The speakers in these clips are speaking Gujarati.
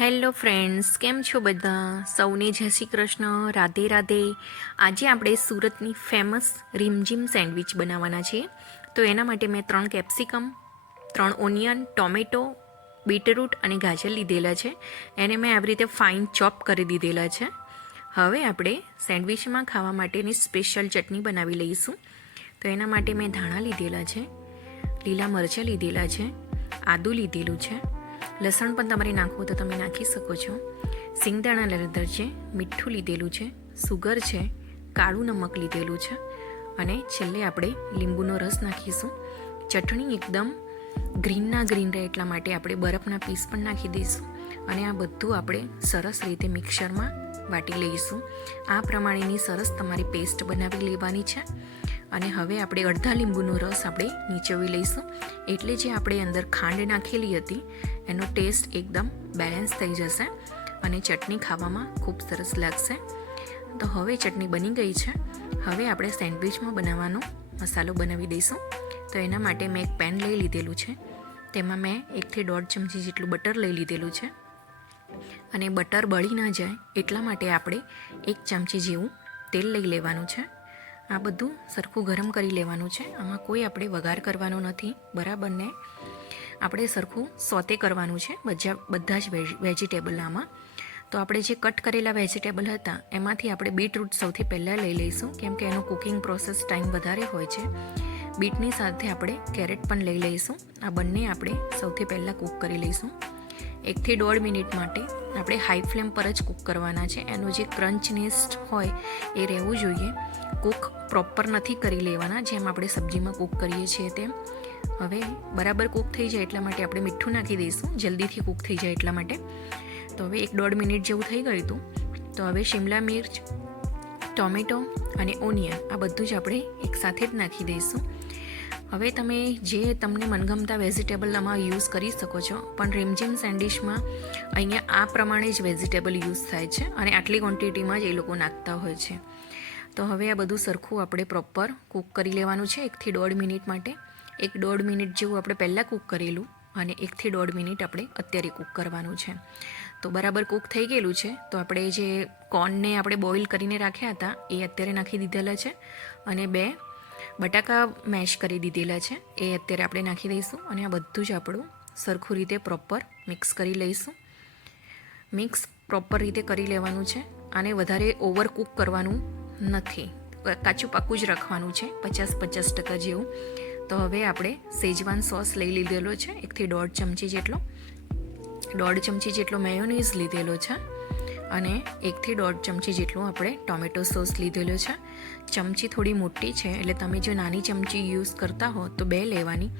હેલો ફ્રેન્ડ્સ, કેમ છો બધા? સૌને જય શ્રી કૃષ્ણ. રાધે રાધે. આજે આપણે સુરતની ફેમસ રીમઝીમ સેન્ડવિચ બનાવવાના છીએ. તો એના માટે મેં ત્રણ કેપ્સિકમ, ત્રણ ઓનિયન, ટોમેટો, બીટરૂટ અને ગાજર લીધેલા છે. એને મેં આવી રીતે ફાઇન ચોપ કરી દીધેલા છે. હવે આપણે સેન્ડવિચમાં ખાવા માટેની સ્પેશિયલ ચટણી બનાવી લઈશું. તો એના માટે મેં ધાણા લીધેલા છે, લીલા મરચાં લીધેલા છે, આદું લીધેલું છે લસણ પણ તમારે નાખવું તો તમે નાખી શકો છો. સિંગદાણા લદર છે, મીઠું લીધેલું છે, સુગર છે, કાળું નમક લીધેલું છે અને છેલ્લે આપણે લીંબુનો રસ નાખીશું. ચટણી એકદમ ગ્રીનના ગ્રીન રહે એટલા માટે આપણે બરફના પીસ પણ નાખી દઈશું અને આ બધું આપણે સરસ રીતે મિક્સરમાં વાટી લઈશું. આ પ્રમાણેની સરસ તમારી પેસ્ટ બનાવી લેવાની છે અને હવે આપણે અડધા લીંબુનો રસ આપણે નીચોવી લઈશું. એટલે જે આપણે અંદર ખાંડ નાખેલી હતી એનો ટેસ્ટ એકદમ બેલેન્સ થઈ જશે અને ચટણી ખાવામાં ખૂબ સરસ લાગશે. તો હવે ચટણી બની ગઈ છે. હવે આપણે સેન્ડવિચમાં બનાવવાનો મસાલો બનાવી દઈશું. તો એના માટે મેં એક પેન લઈ લીધેલું છે. તેમાં મેં એકથી દોઢ ચમચી જેટલું બટર લઈ લીધેલું છે. અને બટર બળી ના જાય એટલા માટે આપણે એક ચમચી જેવું તેલ લઈ લેવાનું છે. આ બધું સરખું ગરમ કરી લેવાનું છે. આમાં કોઈ આપણે વઘાર કરવાનો નથી. બરાબરને આપણે સરખું સોતે કરવાનું છે બધા બધા જ વેજીટેબલ આમાં. તો આપણે જે કટ કરેલા વેજીટેબલ હતા, એમાંથી આપણે બીટરૂટ સૌથી પહેલાં લઈ લઈશું, કેમ કે એનો કુકિંગ પ્રોસેસ ટાઈમ વધારે હોય છે. બીટની સાથે આપણે કેરેટ પણ લઈ લઈશું. આ બંને આપણે સૌથી પહેલાં કૂક કરી લઈશું. એકથી દોઢ મિનિટ માટે આપણે હાઈ ફ્લેમ પર જ કૂક કરવાના છે. એનો જે ક્રંચનેસ્ટ હોય એ રહેવું જોઈએ. કૂક પ્રોપર નથી કરી લેવાના, જેમ આપણે સબ્જીમાં કૂક કરીએ છીએ તેમ. હવે બરાબર કૂક થઈ જાય એટલા માટે આપણે મીઠું નાખી દઈશું, જલ્દીથી કૂક થઈ જાય એટલા માટે. તો હવે એક દોઢ મિનિટ જેવું થઈ ગયું હતું. તો હવે શિમલા મિર્ચ, ટોમેટો અને ઓનિયન આ બધું જ આપણે એકસાથે જ નાખી દઈશું. હવે તમે જે તમને મનગમતા વેજીટેબલ આમાં યુઝ કરી શકો છો, પણ રીમઝીમ સેન્ડવિચમાં અહીંયા આ પ્રમાણે જ વેજીટેબલ યુઝ થાય છે અને આટલી ક્વોન્ટિટીમાં જ એ લોકો નાખતા હોય છે. તો હવે આ બધું સરખું આપણે પ્રોપર કૂક કરી લેવાનું છે, એકથી દોઢ મિનિટ માટે. એક દોઢ મિનિટ જેવું આપણે પહેલાં કૂક કરેલું અને એકથી દોઢ મિનિટ આપણે અત્યારે કૂક કરવાનું છે. તો બરાબર કૂક થઈ ગયેલું છે, તો આપણે જે કોર્નને આપણે બોઇલ કરીને રાખ્યા હતા, એ અત્યારે નાખી દીધેલા છે અને બે બટાકા મેશ કરી દીધેલા છે, એ અત્યારે આપણે નાખી દઈશું અને આ બધું જ આપણું સરખું રીતે પ્રોપર મિક્સ કરી લઈશું. મિક્સ પ્રોપર રીતે કરી લેવાનું છે, આને વધારે ઓવર કૂક કરવાનું નથી. કાચું પાકું જ રાખવાનું છે, પચાસ પચાસ ટકા જેવું. તો હવે આપણે સેજવાન સોસ લઈ લીધેલો છે, એકથી દોઢ ચમચી જેટલો. દોઢ ચમચી જેટલો મેયોનીઝ લીધેલો છે અને એકથી દોઢ ચમચી જેટલું આપણે ટોમેટો સોસ લીધેલો છે. ચમચી થોડી મોટી છે, એટલે તમે જો નાની ચમચી યુઝ કરતા હો તો બે લેવાની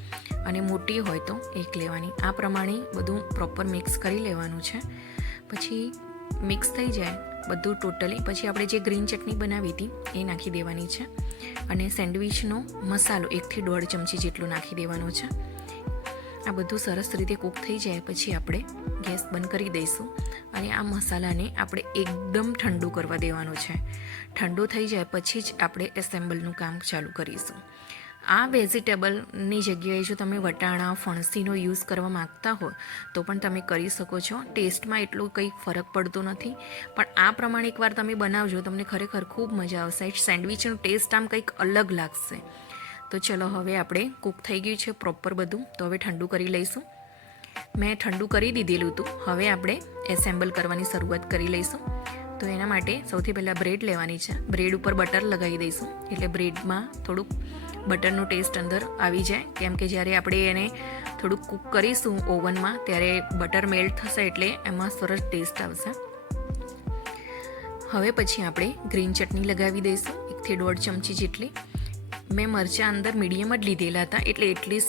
અને મોટી હોય તો એક લેવાની. આ પ્રમાણે બધું પ્રોપર મિક્સ કરી લેવાનું છે. પછી મિક્સ થઈ જાય બધું ટોટલી પછી આપણે જે ગ્રીન ચટણી બનાવી હતી, એ નાખી દેવાની છે. અને સેન્ડવિચનો મસાલો એકથી દોઢ ચમચી જેટલો નાખી દેવાનો છે. આ બધું સરસ રીતે કૂક થઈ જાય, પછી આપણે ગેસ બંધ કરી દઈશું. અને આ મસાલાને આપણે એકદમ ઠંડુ કરવા દેવાનું છે. ઠંડુ થઈ જાય, પછી જ આપણે એસેમ્બલનું કામ ચાલુ કરીશું. આ વેજીટેબલની જગ્યાએ જો તમે વટાણા, ફણસીનો યુઝ કરવા માગતા હો, તો પણ તમે કરી શકો છો. ટેસ્ટમાં એટલો કંઈ ફરક પડતો નથી. પણ આ પ્રમાણે એકવાર તમે બનાવજો, તમને ખરેખર ખૂબ મજા આવશે. સેન્ડવિચનો ટેસ્ટ આમ કંઈક અલગ લાગશે. તો ચલો હવે આપણે કૂક થઈ ગયું છે પ્રોપર બધું. તો હવે ઠંડુ કરી લઈશું. મેં ઠંડુ કરી દીધેલું હતું. હવે આપણે એસેમ્બલ કરવાની શરૂઆત કરી લઈશું. તો એના માટે સૌથી પહેલાં બ્રેડ લેવાની છે. બ્રેડ ઉપર બટર લગાવી દઈશું. એટલે બ્રેડમાં થોડુંક બટરનો ટેસ્ટ અંદર આવી જાય. કેમ કે જ્યારે આપણે એને થોડુંક કૂક કરીશું ઓવનમાં, ત્યારે બટર મેલ્ટ થશે એટલે એમાં સરસ ટેસ્ટ આવશે. હવે પછી આપણે ગ્રીન ચટણી લગાવી દઈશું એકથી દોઢ ચમચી જેટલી. મેં મરચાં અંદર મીડિયમ જ લીધેલા હતા, એટલે એટલી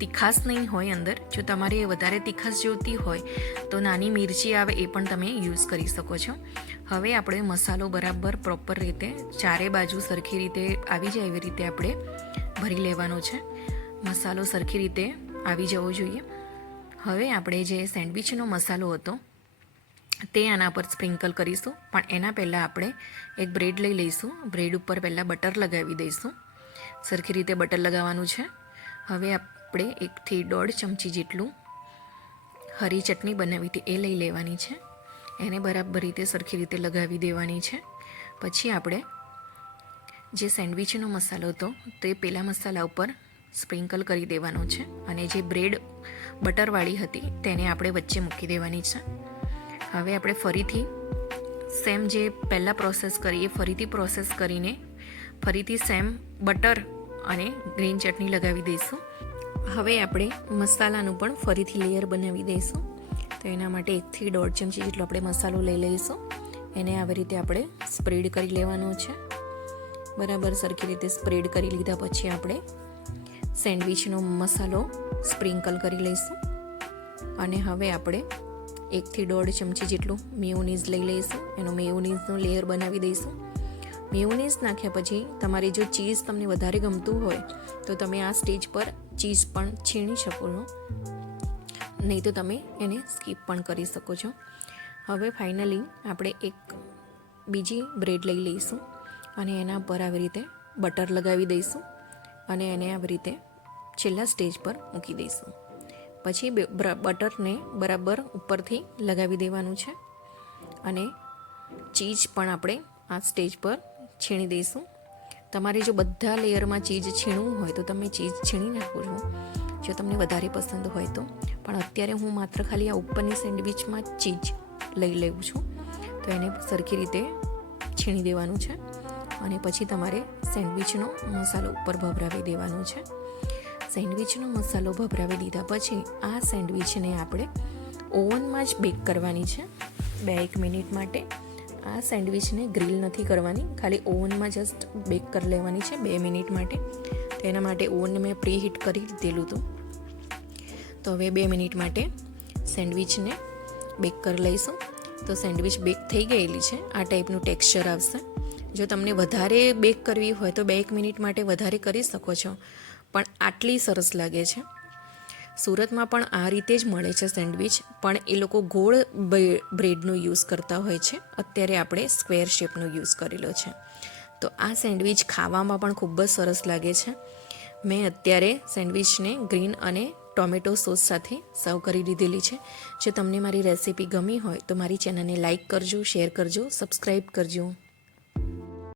તીખાશ નહીં હોય અંદર. જો તમારે વધારે તીખાશ જોઈતી હોય, તો નાની મિરચી આવે એ પણ તમે યુઝ કરી શકો છો. હવે આપણે મસાલો બરાબર પ્રોપર રીતે ચારે બાજુ સરખી રીતે આવી જાય એવી રીતે આપણે ભરી લેવાનો છે. મસાલો સરખી રીતે આવી જવો જોઈએ. હવે આપણે જે સેન્ડવિચનો મસાલો હતો, તે આના પર સ્પ્રિંકલ કરીશું. પણ એના પહેલાં આપણે એક બ્રેડ લઈ લઈશું. બ્રેડ ઉપર પહેલાં બટર લગાવી દઈશું. સરખી રીતે બટર લગાવવાનું છે. હવે આપણે એકથી દોઢ ચમચી જેટલું હરી ચટણી બનાવી હતી, એ લઈ લેવાની છે. એને બરાબર રીતે સરખી રીતે લગાવી દેવાની છે. પછી આપણે જે સેન્ડવિચનો મસાલો હતો, તે પેલા મસાલા ઉપર સ્પ્રિંકલ કરી દેવાનો છે અને જે બ્રેડ બટરવાળી હતી, તેને આપણે વચ્ચે મૂકી દેવાની છે. હવે આપણે ફરીથી સેમ જે પહેલાં પ્રોસેસ કરીએ ફરીથી પ્રોસેસ કરીને ફરીથી સેમ બટર અને ગ્રીન ચટણી લગાવી દઈશું. હવે આપણે મસાલાનું પણ ફરીથી લેયર બનાવી દઈશું. તો એના માટે એકથી દોઢ ચમચી જેટલો આપણે મસાલો લઈ લઈશું. એને આવી રીતે આપણે સ્પ્રેડ કરી લેવાનો છે. બરાબર સરખી રીતે સ્પ્રેડ કરી લીધા પછી આપણે સેન્ડવિચનો મસાલો સ્પ્રિંકલ કરી લઈશું. અને હવે આપણે એકથી દોઢ ચમચી જેટલું મેયોનીઝ લઈ લઈશું. એનો મેયોનીઝનો લેયર બનાવી દઈશું. મેયોનીઝ નાખ્યા પછી તમારે જો ચીઝ તમને વધારે ગમતું હોય તો તમે આ સ્ટેજ પર ચીઝ પણ છીણી શકો છો. નહીં તો તમે એને સ્કીપ પણ કરી શકો છો. હવે ફાઇનલી આપણે એક બીજી બ્રેડ લઈ લઈશું અને એના પર આવી રીતે બટર લગાવી દઈશું અને એને આવી રીતે છેલ્લા સ્ટેજ પર મૂકી દઈશું. પછી બટરને બરાબર ઉપરથી લગાવી દેવાનું છે અને ચીઝ પણ આપણે આ સ્ટેજ પર છીણી દઈશું. તમારે જો બધા લેયરમાં ચીજ છીણવું હોય તો તમે ચીજ છીણી નાખો છો, જો તમને વધારે પસંદ હોય તો. પણ અત્યારે હું માત્ર ખાલી આ ઉપરની સેન્ડવિચમાં ચીજ લઈ લઉં છું. તો એને સરખી રીતે છીણી દેવાનું છે અને પછી તમારે સેન્ડવિચનો મસાલો ઉપર ભભરાવી દેવાનો છે. સેન્ડવિચનો મસાલો ભભરાવી દીધા પછી આ સેન્ડવિચને આપણે ઓવનમાં જ બેક કરવાની છે, બે એક મિનિટ માટે. આ સેન્ડવિચને ગ્રીલ નથી કરવાની. ખાલી ઓવનમાં જસ્ટ બેક કરી લેવાની છે બે મિનિટ માટે. તો એના માટે ઓવનને મેં પ્રી હીટ કરી દીધેલું હતું. તો હવે બે મિનિટ માટે સેન્ડવિચને બેક કરી લઈશું. તો સેન્ડવિચ બેક થઈ ગયેલી છે. આ ટાઈપનું ટેક્સચર આવશે. જો તમને વધારે બેક કરવી હોય તો બે એક મિનિટ માટે વધારે કરી શકો છો. પણ આટલી સરસ લાગે છે. સુરતમાં પણ આ રીતે જ મળે છે સેન્ડવિચ, પણ એ લોકો ગોળ બ્રે- બ્રેડનો યુઝ કરતા હોય છે. અત્યારે આપણે સ્ક્વેર શેપનો યુઝ કરેલો છે. તો આ સેન્ડવિચ ખાવામાં પણ ખૂબ જ સરસ લાગે છે. મેં અત્યારે સેન્ડવિચને ગ્રીન અને ટોમેટો સોસ સાથે સર્વ કરી દીધેલી છે. જો તમને મારી રેસિપી ગમી હોય તો મારી ચેનલને લાઇક કરજો, શેર કરજો, સબસ્ક્રાઈબ કરજો.